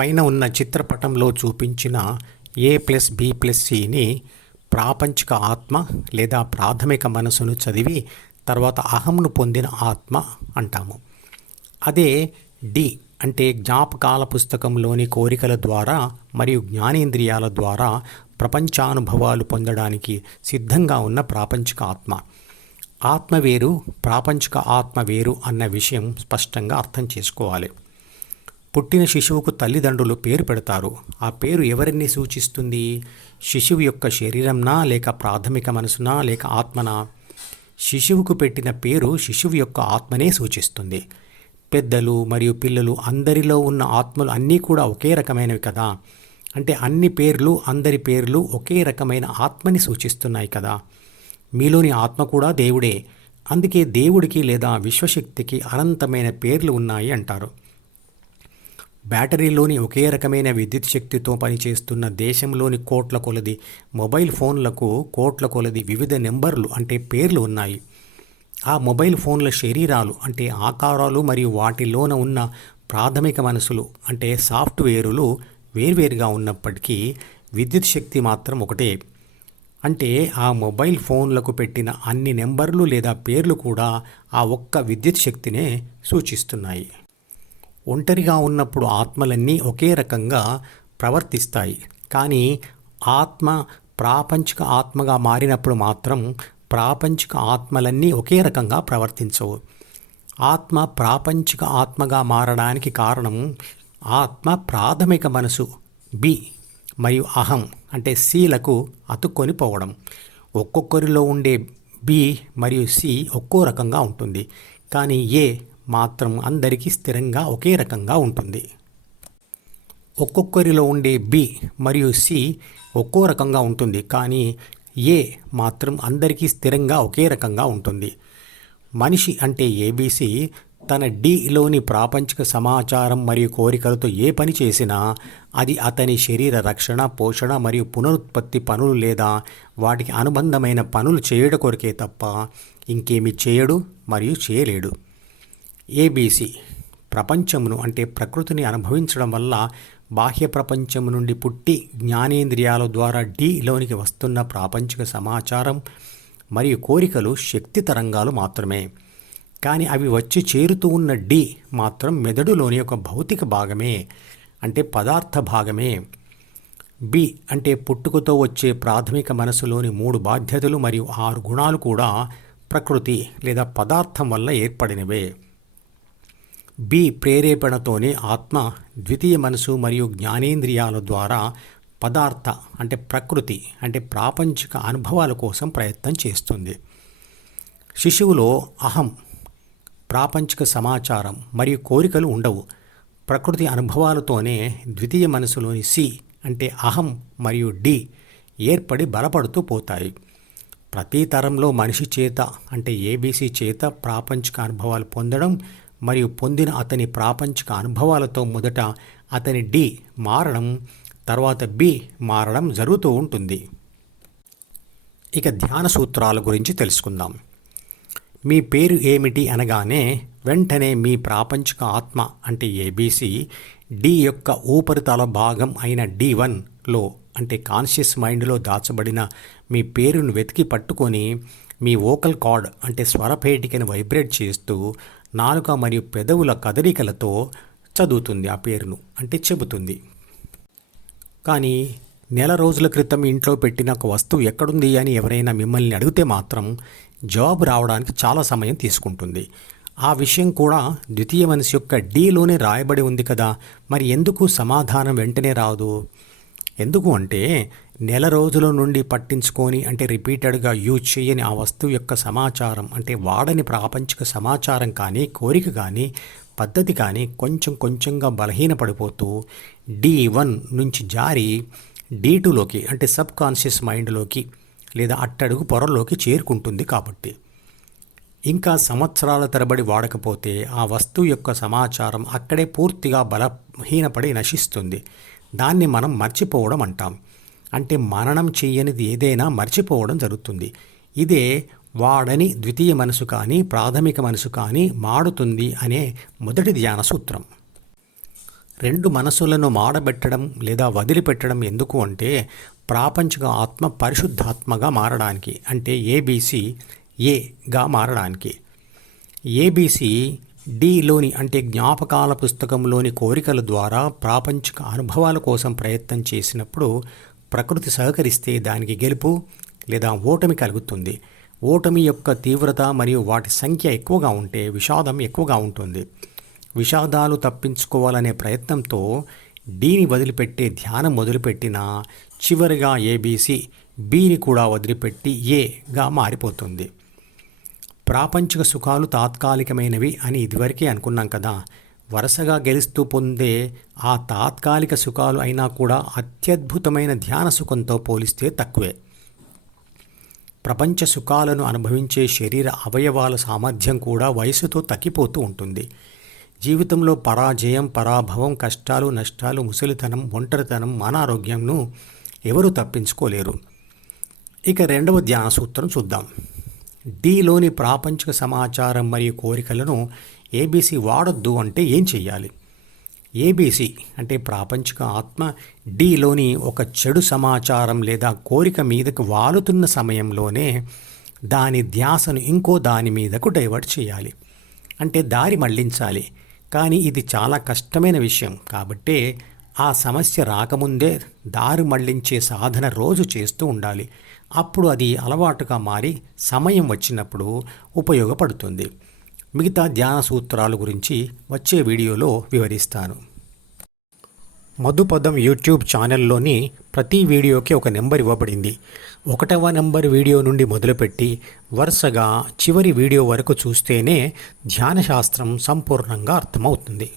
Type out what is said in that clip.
పైన ఉన్న చిత్రపటంలో చూపించిన A+B+Cని ప్రాపంచిక ఆత్మ లేదా ప్రాథమిక మనసును చదివి తర్వాత అహంను పొందిన ఆత్మ అంటాము. అదే డి అంటే జ్ఞాపకాల పుస్తకంలోని కోరికల ద్వారా మరియు జ్ఞానేంద్రియాల ద్వారా ప్రపంచానుభవాలు పొందడానికి సిద్ధంగా ఉన్న ప్రాపంచిక ఆత్మ. ఆత్మ వేరు, ప్రాపంచిక ఆత్మ వేరు అన్న విషయం స్పష్టంగా అర్థం చేసుకోవాలి. పుట్టిన శిశువుకు తల్లిదండ్రులు పేరు పెడతారు. ఆ పేరు ఎవరిని సూచిస్తుంది? శిశువు యొక్క శరీరంనా, లేక ప్రాథమిక మనసునా, లేక ఆత్మనా? శిశువుకు పెట్టిన పేరు శిశువు యొక్క ఆత్మనే సూచిస్తుంది. పెద్దలు మరియు పిల్లలు అందరిలో ఉన్న ఆత్మలు అన్నీ కూడా ఒకే రకమైనవి కదా. అంటే అన్ని పేర్లు, అందరి పేర్లు ఒకే రకమైన ఆత్మని సూచిస్తున్నాయి కదా. మీలోని ఆత్మ కూడా దేవుడే. అందుకే దేవుడికి లేదా విశ్వశక్తికి అనంతమైన పేర్లు ఉన్నాయి అంటారు. బ్యాటరీలోని ఒకే రకమైన విద్యుత్ శక్తితో పనిచేస్తున్న దేశంలోని కోట్ల కొలది మొబైల్ ఫోన్లకు కోట్ల కొలది వివిధ నెంబర్లు అంటే పేర్లు ఉన్నాయి. ఆ మొబైల్ ఫోన్ల శరీరాలు అంటే ఆకారాలు మరియు వాటిలోన ఉన్న ప్రాథమిక మనసులు అంటే సాఫ్ట్వేరులు వేర్వేరుగా ఉన్నప్పటికీ విద్యుత్ శక్తి మాత్రం ఒకటే. అంటే ఆ మొబైల్ ఫోన్లకు పెట్టిన అన్ని నెంబర్లు లేదా పేర్లు కూడా ఆ ఒక్క విద్యుత్ శక్తినే సూచిస్తున్నాయి. ఒంటరిగా ఉన్నప్పుడు ఆత్మలన్నీ ఒకే రకంగా ప్రవర్తిస్తాయి. కానీ ఆత్మ ప్రాపంచిక ఆత్మగా మారినప్పుడు మాత్రం ప్రాపంచిక ఆత్మలన్నీ ఒకే రకంగా ప్రవర్తించవు. ఆత్మ ప్రాపంచిక ఆత్మగా మారడానికి కారణం ఆత్మ ప్రాథమిక మనసు బి మరియు అహం అంటే సిలకు అతుక్కొని పోవడం. ఒక్కొక్కరిలో ఉండే బి మరియు సి ఒక్కో రకంగా ఉంటుంది. కానీ ఏ మాత్రం అందరికీ స్థిరంగా ఒకే రకంగా ఉంటుంది. ఒక్కొక్కరిలో ఉండే బి మరియు సి ఒక్కో రకంగా ఉంటుంది. కానీ ఏ మాత్రం అందరికీ స్థిరంగా ఒకే రకంగా ఉంటుంది. మనిషి అంటే ఏబీసీ తన డిలోని ప్రాపంచిక సమాచారం మరియు కోరికలతో ఏ పని చేసినా అది అతని శరీర రక్షణ, పోషణ మరియు పునరుత్పత్తి పనులు లేదా వాటికి అనుబంధమైన పనులు చేయడం కొరకే తప్ప ఇంకేమీ చేయడు మరియు చేయలేడు. ఏబీసీ ప్రపంచమును అంటే ప్రకృతిని అనుభవించడం వల్ల బాహ్య ప్రపంచం నుండి పుట్టి జ్ఞానేంద్రియాల ద్వారా డిలోనికి వస్తున్న ప్రాపంచిక సమాచారం మరియు కోరికలు శక్తి తరంగాలు మాత్రమే. కానీ అవి వచ్చి చేరుతూ ఉన్న డి మాత్రం మెదడులోని ఒక భౌతిక భాగమే అంటే పదార్థ భాగమే. బి అంటే పుట్టుకతో వచ్చే ప్రాథమిక మనసులోని 3 బాధ్యతలు మరియు 6 గుణాలు కూడా ప్రకృతి లేదా పదార్థం వల్ల ఏర్పడినవే. బి ప్రేరేపణతోనే ఆత్మ ద్వితీయ మనసు మరియు జ్ఞానేంద్రియాల ద్వారా పదార్థ అంటే ప్రకృతి అంటే ప్రాపంచిక అనుభవాల కోసం ప్రయత్నం చేస్తుంది. శిశువులో అహం ప్రాపంచిక సమాచారం మరియు కోరికలు ఉండవు. ప్రకృతి అనుభవాలతోనే ద్వితీయ మనసులోని సి అంటే అహం మరియు డి ఏర్పడి బలపడుతూ పోతాయి. ప్రతి తరంలో మనిషి చేత అంటే ఏబీసీ చేత ప్రాపంచిక అనుభవాలు పొందడం మరియు పొందిన అతని ప్రాపంచిక అనుభవాలతో మొదట అతని డి మారడం, తర్వాత బి మారడం జరుగుతూ ఉంటుంది. ఇక ధ్యాన సూత్రాల గురించి తెలుసుకుందాం. మీ పేరు ఏమిటి అనగానే వెంటనే మీ ప్రాపంచిక ఆత్మ అంటే ఏబీసీ డి యొక్క ఉపరితల భాగం అయిన D1లో అంటే కాన్షియస్ మైండ్లో దాచబడిన మీ పేరును వెతికి పట్టుకొని మీ వోకల్ కార్డ్ అంటే స్వరపేటికను వైబ్రేట్ చేస్తూ నాలుక మరియు పెదవుల కదలికలతో చదువుతుంది. ఆ పేరును అంటే చెబుతుంది. కానీ నెల రోజుల క్రితం ఇంట్లో పెట్టిన ఒక వస్తువు ఎక్కడుంది అని ఎవరైనా మిమ్మల్ని అడిగితే మాత్రం జవాబు రావడానికి చాలా సమయం తీసుకుంటుంది. ఆ విషయం కూడా ద్వితీయ మనసు యొక్క డీలోనే రాయబడి ఉంది కదా. మరి ఎందుకు సమాధానం వెంటనే రాదు? ఎందుకు అంటే నెల రోజుల నుండి పట్టించుకొని అంటే రిపీటెడ్గా యూజ్ చేయని ఆ వస్తువు యొక్క సమాచారం అంటే వాడని ప్రాపంచిక సమాచారం కానీ కోరిక కానీ పద్ధతి కానీ కొంచెం కొంచెంగా బలహీనపడిపోతూ D1 నుంచి జారి D2లోకి అంటే సబ్ కాన్షియస్ మైండ్లోకి లేదా అట్టడుగు పొరల్లోకి చేరుకుంటుంది. కాబట్టి ఇంకా సంవత్సరాల తరబడి వాడకపోతే ఆ వస్తువు యొక్క సమాచారం అక్కడే పూర్తిగా బలహీనపడి నశిస్తుంది. దాన్ని మనం మర్చిపోవడం అంటాం. అంటే మననం చేయనిది ఏదైనా మర్చిపోవడం జరుగుతుంది. ఇదే వాడని ద్వితీయ మనసు కానీ ప్రాథమిక మనసు కానీ మాడుతుంది అనే మొదటి ధ్యాన సూత్రం. రెండు మనసులను మాడబెట్టడం లేదా వదిలిపెట్టడం ఎందుకు అంటే ప్రాపంచిక ఆత్మ పరిశుద్ధాత్మగా మారడానికి, అంటే ఏబీసీ ఏగా మారడానికి. ఏబీసీ డిలోని అంటే జ్ఞాపకాల పుస్తకంలోని కోరికల ద్వారా ప్రాపంచిక అనుభవాల కోసం ప్రయత్నం చేసినప్పుడు ప్రకృతి సహకరిస్తే దానికి గెలుపు లేదా ఓటమి కలుగుతుంది. ఓటమి యొక్క తీవ్రత మరియు వాటి సంఖ్య ఎక్కువగా ఉంటే విషాదం ఎక్కువగా ఉంటుంది. విషాదాలు తప్పించుకోవాలనే ప్రయత్నంతో డీని వదిలిపెట్టే ధ్యానం మొదలుపెట్టినా చివరిగా ఏబీసీ బీని కూడా వదిలిపెట్టి ఏగా మారిపోతుంది. ప్రాపంచిక సుఖాలు తాత్కాలికమైనవి అని ఇదివరకే అనుకున్నాం కదా. వరుసగా గెలుస్తూ పొందే ఆ తాత్కాలిక సుఖాలు అయినా కూడా అత్యద్భుతమైన ధ్యాన సుఖంతో పోలిస్తే తక్కువే. ప్రపంచ సుఖాలను అనుభవించే శరీర అవయవాల సామర్థ్యం కూడా వయసుతో తగ్గిపోతూ ఉంటుంది. జీవితంలో పరాజయం, పరాభవం, కష్టాలు, నష్టాలు, ముసలితనం, ఒంటరితనం, అనారోగ్యంను ఎవరూ తప్పించుకోలేరు. ఇక రెండవ ధ్యాన సూత్రం చూద్దాం. డిలోని ప్రాపంచిక సమాచారం మరియు కోరికలను ఏబీసీ వాడొద్దు అంటే ఏం చెయ్యాలి? ఏబీసీ అంటే ప్రాపంచిక ఆత్మ డిలోని ఒక చెడు సమాచారం లేదా కోరిక మీదకు వాలుతున్న సమయంలోనే దాని ధ్యాసను ఇంకో దాని మీదకు డైవర్ట్ చేయాలి, అంటే దారి మళ్లించాలి. కానీ ఇది చాలా కష్టమైన విషయం కాబట్టే ఆ సమస్య రాకముందే దారి మళ్లించే సాధన రోజు చేస్తూ ఉండాలి. అప్పుడు అది అలవాటుగా మారి సమయం వచ్చినప్పుడు ఉపయోగపడుతుంది. మిగతా ధ్యాన సూత్రాల గురించి వచ్చే వీడియోలో వివరిస్తాను. మధుపదం యూట్యూబ్ ఛానల్లోని ప్రతి వీడియోకి ఒక నెంబర్ ఇవ్వబడింది. 1వ నెంబర్ వీడియో నుండి మొదలుపెట్టి వరుసగా చివరి వీడియో వరకు చూస్తేనే ధ్యానశాస్త్రం సంపూర్ణంగా అర్థమవుతుంది.